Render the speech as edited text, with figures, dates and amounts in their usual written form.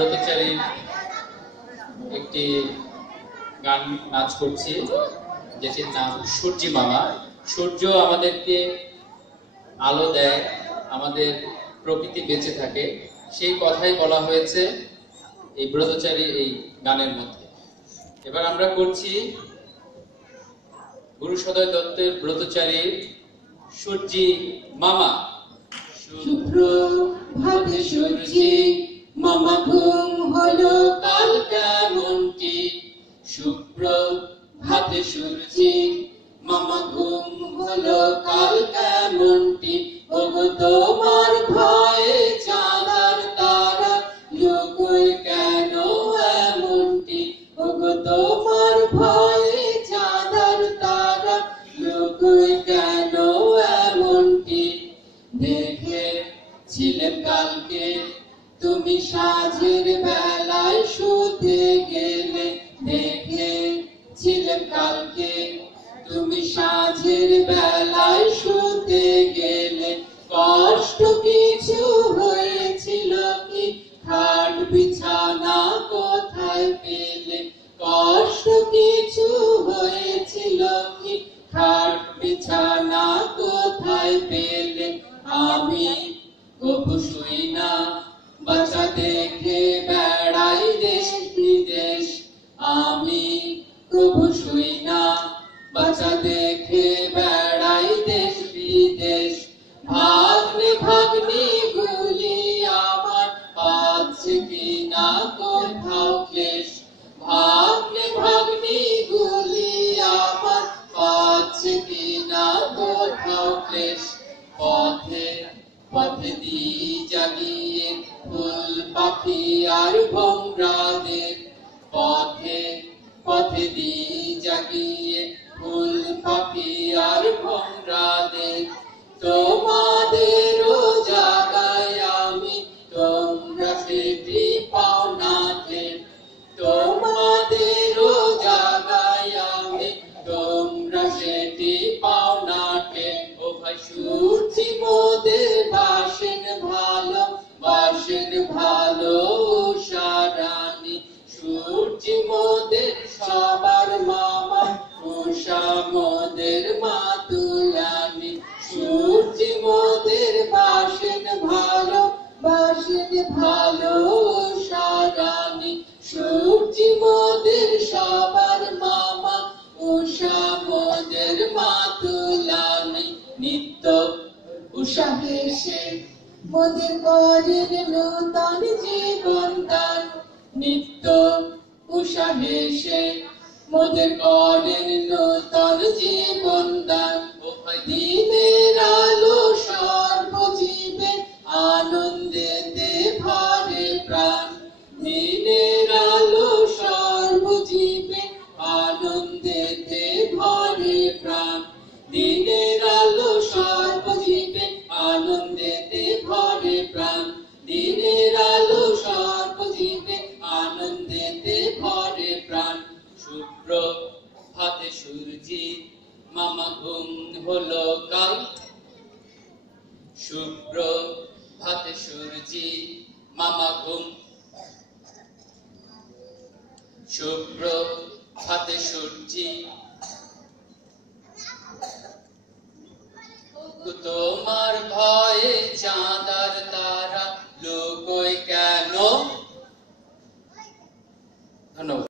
ব্রতচারীর একটি গান নাচ করছি, যেটির নাম সূর্যি মামা। সূর্য আমাদেরকে আলো দেয়, আমাদের প্রকৃতি বেঁচে থাকে, সেই কথাই বলা হয়েছে এই ব্রতচারী এই গানের মধ্যে। এবার আমরা করছি গুরু সদয় দত্তের ব্রতচারীর সূর্যি মামা। শুভ্র ভাবে সূর্যি মামা ঘুম হলো কাল কেমনটি, শুভ্র ভাবে সূর্যি মামা ঘুম হলো কাল কেমনটি, ওগো তোমার ভয়ে চাঁদার তারা লুকোয় কেন এমনটি, ওগো তোমার ভয়ে চাঁদার তারা লুকোয় কেন এমনটি। দেখেছিলেন কালকে তুমি সাঁঝের বেলায় শুতে গেলে, দেখেছিলেন কালকে তুমি সাঁঝের বেলায় শুতে গেলে, কষ্ট কিছু হয়েছিল কি খাট বিছানা কোথায় পেলে, কষ্ট কিছু হয়েছিল কি খাট বিছানা কোথায় পেলে। আমি কবু শুই না বাচ্চা দেখে বেড়াই দেশ বিদেশ, আমি কবু শুই না বাচ্চা দেখে বেড়াই দেশ বিদেশ। ভাগ্নে ভাগ্নি গুলি আমার পাচ্ছে কিনা কোথাও ক্লেশ, ভাগ্নে ভাগ্নি গুলি আমার পাচ্ছে কিনা কোথাও ক্লেশ। পথে পথে দি জাগিয়ে ফুল পাখি আর ভোমরাদের, পথে পথে দি জাগিয়ে ফুল পাখি আর ভোমরাদের। তোমাদেরও জাগায় আমি তোমরা সেটি পাও না টের, তোমাদেরও জাগায় আমি তোমরা সেটি পাও না টের। ও ভাই সূর্যি মোদের বাসেন ভালো, বাসেন ভালো উষারানী, সূর্যি মোদের সবার মামা, উষা মোদের মাতুলানি। সূর্যি মোদের বাসেন ভালো, বাসেন ভালো উষারানী, সূর্যি মোদের সবার মামা, উষা মোদের মাতুলানি। নিত্য উষা হেসে মোদের করেন নূতন জীবন দান, নিত্য উষা হেসে মোদের করেন নূতন জীবন দান। দিনের আলো সর্বজীবে আনন্দেতে ভরে প্রাণ, দিনের আলো সর্বজীবে আনন্দেতে ভরে প্রাণ, দিনের আলো সর্বজীবে আনন্দেতে ভরে প্রাণ, দিনের আলো সর্বজীবে আনন্দেতে ভরে প্রাণ। শুভ্র হাতে সূর্যি মামা ঘুম হলো কাল, শুভ্র হাতে সূর্যি মামা ঘুম, শুভ্র হাতে সূর্যি তোমার ভয়ে চাঁদার তারা লুকোয় কেন। ধন্যবাদ।